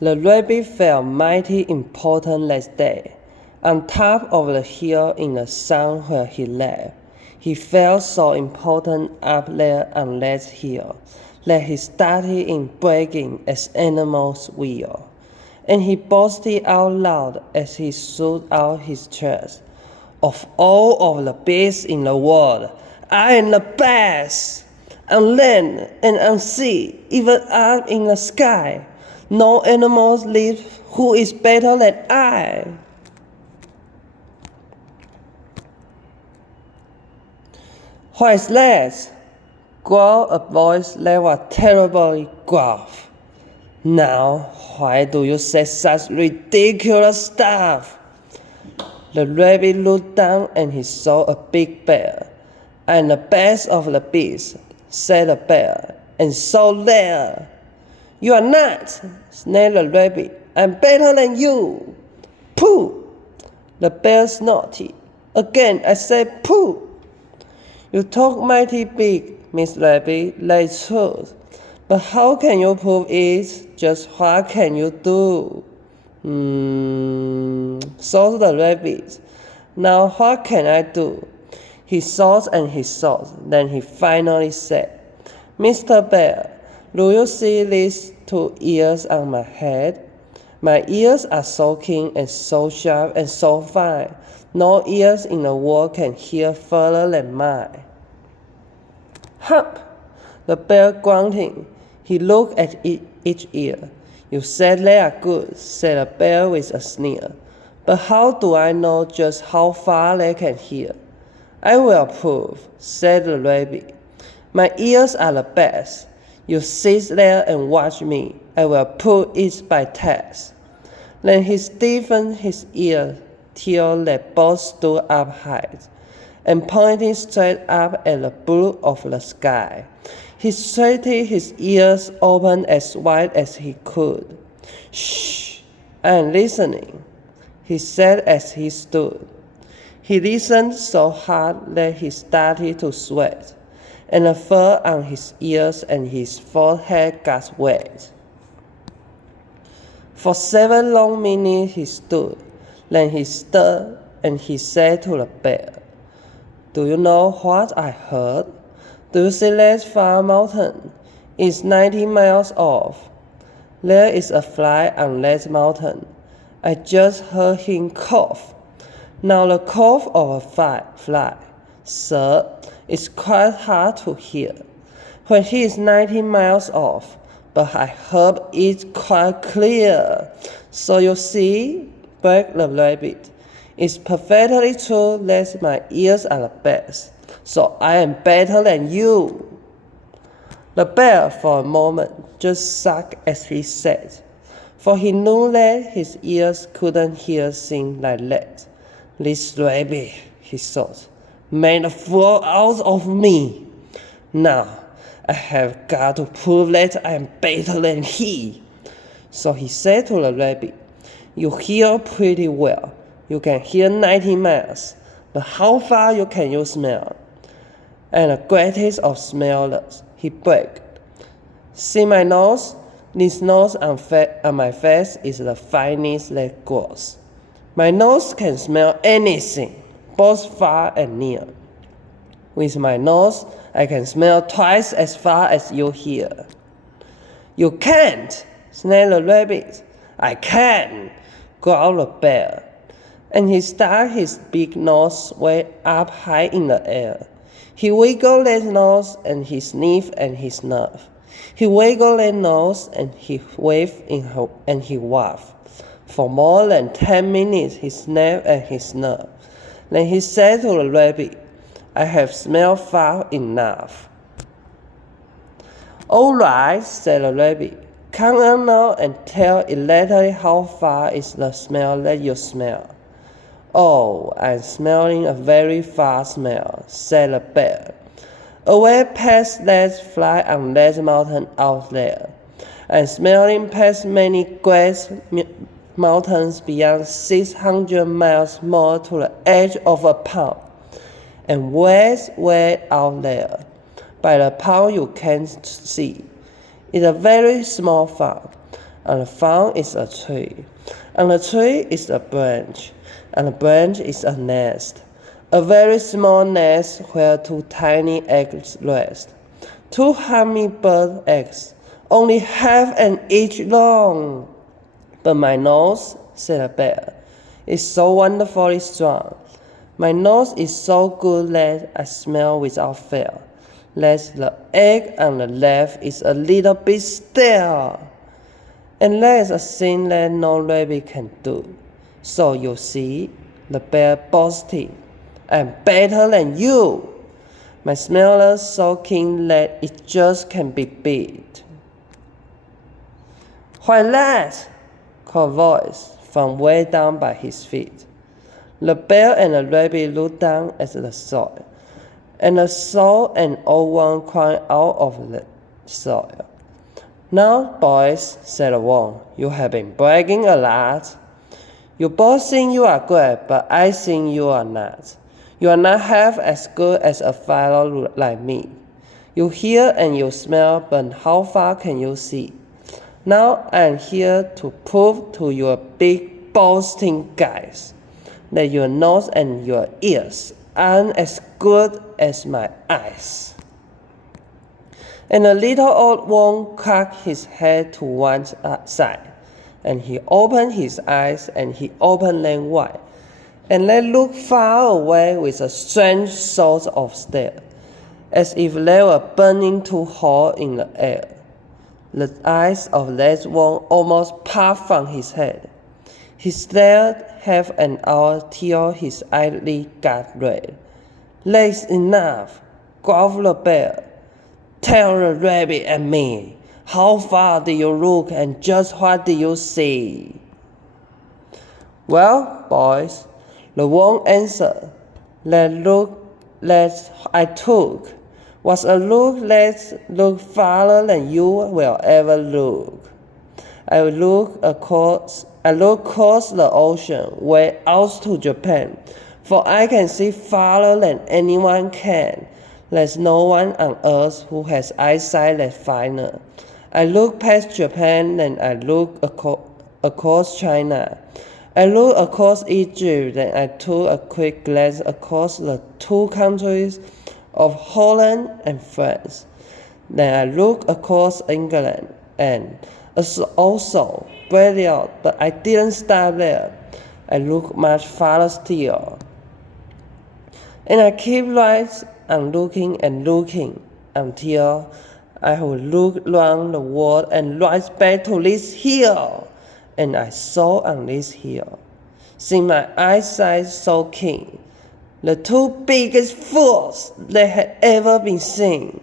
The rabbit felt mighty important that day. On top of the hill in the sun where he lived, he felt so important up there on that hill that he started in bragging as animals will. And he boasted out loud as he stood out his chest. Of all of the beasts in the world, I am the best. On land and on sea, even up in the sky, no animal lives who is better than I. What is that? Growled a voice that was terribly gruff. Now, why do you say such ridiculous stuff? The rabbit looked down and he saw a big bear. I am the best of the beasts, said the bear, and so there. You are not, snapped the rabbit. I am better than you. Pooh! The bear snorted. Again I said pooh! You talk mighty big, Miss Rabbit, that's true. But how can you prove it? Just what can you do? Thought the rabbit. Now what can I do? He thought and he thought. Then he finally said, Mr. Bear, do you see these 2 ears on my head? My ears are so keen and so sharp and so fine. No ears in the world can hear further than mine. Hump! The bear grunted. He looked at each ear. You said they are good, said the bear with a sneer. But how do I know just how far they can hear? I will prove, said the rabbit. My ears are the best. You sit there and watch me. I will prove it by test. Then he stiffened his ears till they both stood up high, and pointed straight up at the blue of the sky. He stretched his ears open as wide as he could. Shh! I am listening, he said as he stood. He listened so hard that he started to sweat, and the fur on his ears and his forehead got wet. For 7 long minutes he stood. Then he stirred and he said to the bear, Do you know what I heard? Do you see that far mountain? It's 90 miles off. There is a fly on that mountain. I just heard him cough. Now the cough of a fly, sir, is quite hard to hear when he is 90 miles off, but I heard it quite clear. So you see, bragged the rabbit, it's perfectly true that my ears are the best, so I am better than you. The bear for a moment just sucked as he said, for he knew that his ears couldn't hear things like that. This rabbit, he thought, made a fool out of me. Now I have got to prove that I am better than he. So he said to the rabbit, You hear pretty well. You can hear 90 miles, but how far can you smell? And the greatest of smellers, he bragged. See my nose? This nose on my face is the finest that grows. My nose can smell anything, both far and near. With my nose, I can smell twice as far as you hear. You can't, snapped the rabbit. I can, growled the bear. And he stuck his big nose way up high in the air. He wiggled his nose and he sniffed and he snuffed. He wiggled his nose and he waved and he wafted. For more than 10 minutes he snapped and he snuffed. Then he said to the rabbit, I have smelled far enough. All right, said the rabbit. Come on now and tell exactly how far is the smell that you smell. Oh, I'm smelling a very far smell, said the bear. Away past that fly on that mountain out there. I'm smelling past many great mountains beyond 600 miles more to the edge of a pond. And way out there, by the pond you can't see, is a very small farm. and the farm is a tree, and the tree is a branch, and the branch is a nest, a very small nest where 2 tiny eggs rest. 2 hummingbird eggs, only half an inch long. But my nose, said the bear, is so wonderfully strong. My nose is so good that I smell without fear. That the egg on the left is a little bit stale. And that is a thing that no rabbit can do. So you see, the bear boasted, I'm better than you. My smell is so keen that it just can't be beat. Why that? Called a voice from way down by his feet. The bear and the rabbit looked down at the soil, and they saw an old one crying out of the soil. Now, boys, said the one, you have been bragging a lot. You both think you are good, but I think you are not. You are not half as good as a fellow like me. You hear and you smell, but how far can you see? Now I am here to prove to your big boasting guys that your nose and your ears aren't as good as my eyes. And the little old one cocked his head to one side, and he opened his eyes, and he opened them wide, and they looked far away with a strange sort of stare, as if they were burning 2 holes in the air. The eyes of that one almost popped from his head. He stared half an hour till his eyelid got red. That's enough, growled the bear. Tell the rabbit and me, how far did you look and just what did you see? Well, boys, the one answered, that look that I took was a look that looked farther than you will ever look. I looked across the ocean, way out to Japan, for I can see farther than anyone can. There's no one on earth who has eyesight that finer. I looked past Japan and I looked across China. I looked across Egypt and I took a quick glance across the 2 countries of Holland and France. Then I looked across England and also Brazil, but I didn't stop there. I looked much farther still. And I kept right on looking and looking until I would look round the world and right back to this hill. And I saw on this hill, seeing my eyesight so keen, the 2 biggest fools that had ever been seen.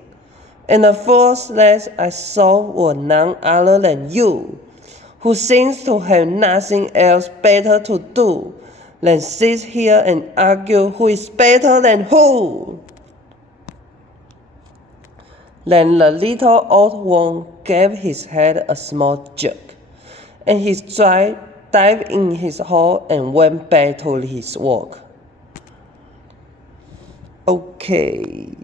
And the fools that I saw were none other than you, who seems to have nothing else better to do than sit here and argue who is better than who. Then the little old one gave his head a small jerk, and he dived in his hole and went back to his work. Okay.